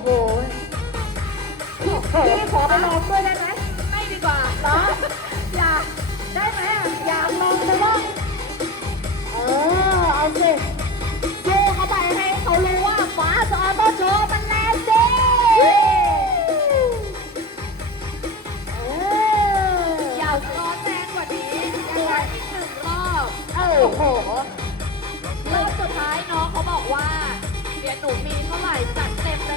โหพี่ขอไปลองด้วยได้ไหมไม่ดีกว่าเหรออยากได้ไหมอะอยากลองไหมล่าเออเอาสิโยเข้าไปให้เขารู้ว่าฟ้าจะออโต้โชมันแรงสิเอยากร้อนแรงกว่านี้ยังไงอีกหนึ่งรอบเออโอ้โหรอบสุดท้ายน้องเขาบอกว่าเดี๋ยวหนูมีเท่าไหร่จัดเต็มเล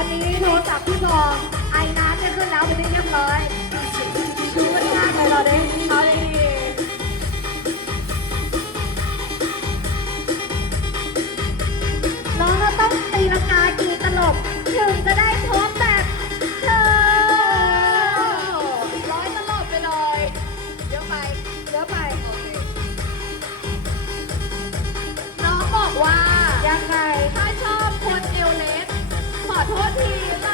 อนนี้โทรศัพท์พี่บองไอ้น้ำจะขึ้นแล้วเป็นที่เรียบร้อยดูมันยากเลยเราเด้เอาดีน้องก็ต้องตีลังกากี่ตลบถึงจะได้พบแบบเธอร้อยตลอดไปเลย เยอะไปเดี๋ยวไปน้องบอกว่ายังไงถ้าชอบคนเอวเล็ก ขอโทษที